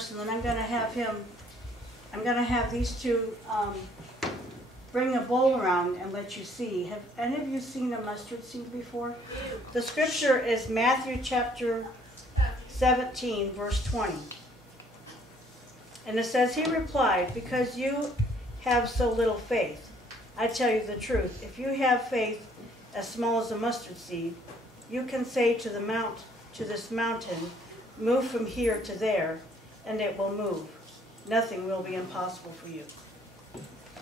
verse, and then I'm going to have these two bring a bowl around and let you see. Have any of you seen a mustard seed before? The scripture is Matthew chapter 17, verse 20. And it says, he replied, because you have so little faith. I tell you the truth. If you have faith as small as a mustard seed, you can say to this mountain, move from here to there, and it will move. Nothing will be impossible for you.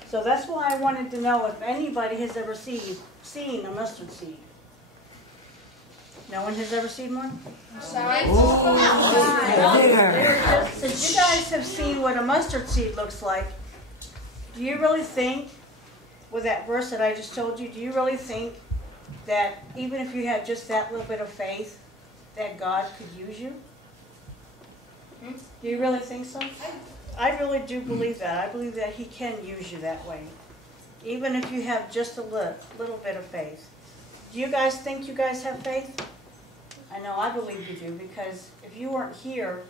So that's why I wanted to know if anybody has ever seen a mustard seed. No one has ever seen one? Since you guys have seen what a mustard seed looks like, do you really think, with that verse that I just told you, do you really think that even if you had just that little bit of faith, that God could use you? Do you really think so? I really do believe that. I believe that he can use you that way, even if you have just a little bit of faith. Do you guys think you guys have faith? I know I believe you do, because if you weren't here,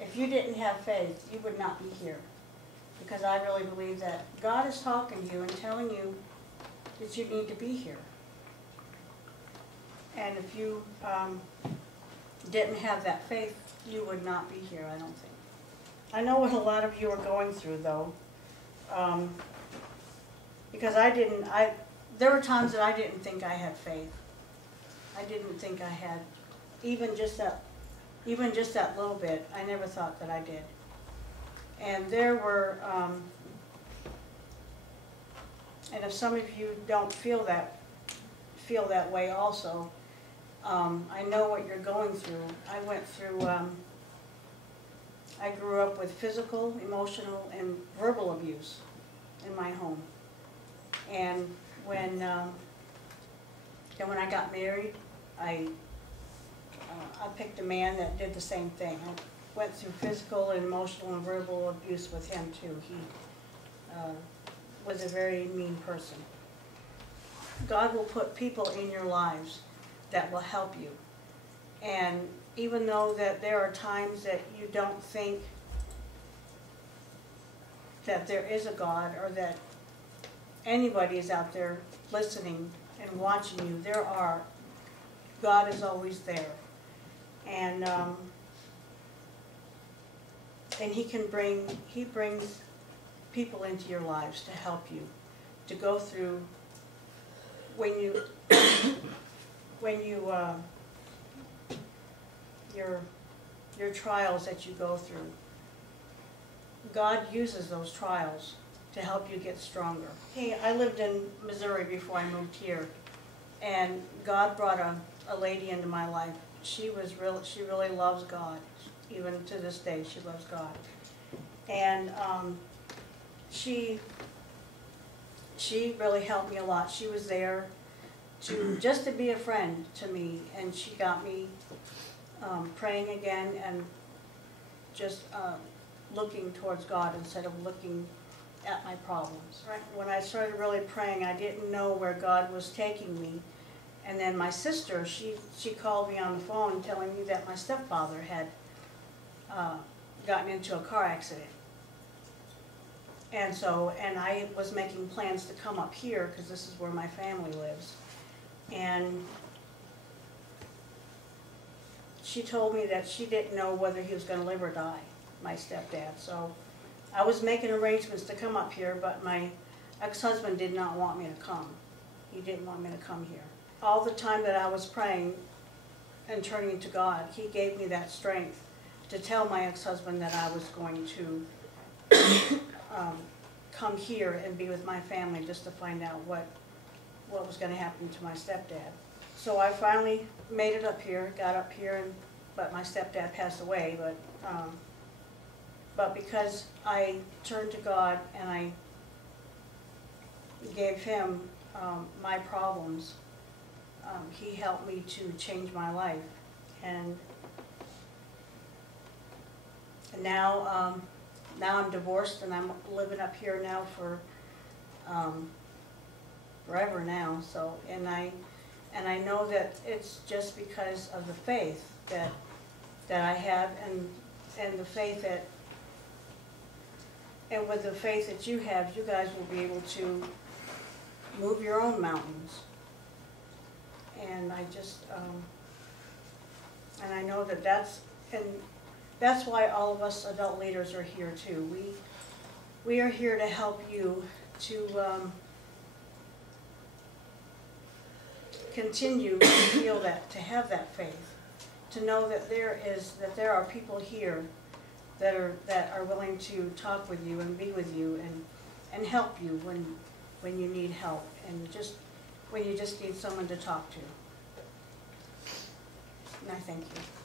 if you didn't have faith, you would not be here. Because I really believe that God is talking to you and telling you that you need to be here. And if you didn't have that faith, you would not be here, I don't think. I know what a lot of you are going through, though, because there were times that I didn't think I had faith. I didn't think I had even just that little bit. I never thought that I did. And there were, and if some of you don't feel that way also, I know what you're going through. I went through. I grew up with physical, emotional, and verbal abuse in my home. And when I got married, I picked a man that did the same thing. I went through physical, and emotional, and verbal abuse with him too. He was a very mean person. God will put people in your lives that will help you. And even though that there are times that you don't think that there is a God, or that anybody is out there listening and watching you, God is always there. And He brings people into your lives to help you, to go through when you your trials that you go through. God uses those trials to help you get stronger. Hey, I lived in Missouri before I moved here, and God brought a lady into my life. She really loves God. Even to this day, she loves God. And she really helped me a lot. She was there just to be a friend to me, and she got me praying again and just looking towards God instead of looking at my problems. Right? When I started really praying, I didn't know where God was taking me. And then my sister, she called me on the phone telling me that my stepfather had gotten into a car accident. And I was making plans to come up here because this is where my family lives. And she told me that she didn't know whether he was going to live or die, my stepdad. So I was making arrangements to come up here, but my ex-husband did not want me to come. He didn't want me to come here. All the time that I was praying and turning to God, He gave me that strength to tell my ex-husband that I was going to come here and be with my family just to find out what was going to happen to my stepdad. So I finally made it up here, got up here, but my stepdad passed away. But because I turned to God and I gave Him my problems, He helped me to change my life. And now I'm divorced, and I'm living up here now for forever now. So, and I know that it's just because of the faith that I have, and and the faith that, and with the faith that you have, you guys will be able to move your own mountains. And I just, and I know that that's why all of us adult leaders are here too. We are here to help you to continue to feel that, to have that faith, to know that there are people here that are willing to talk with you and be with you and help you when you need help and just when you just need someone to talk to. And I thank you.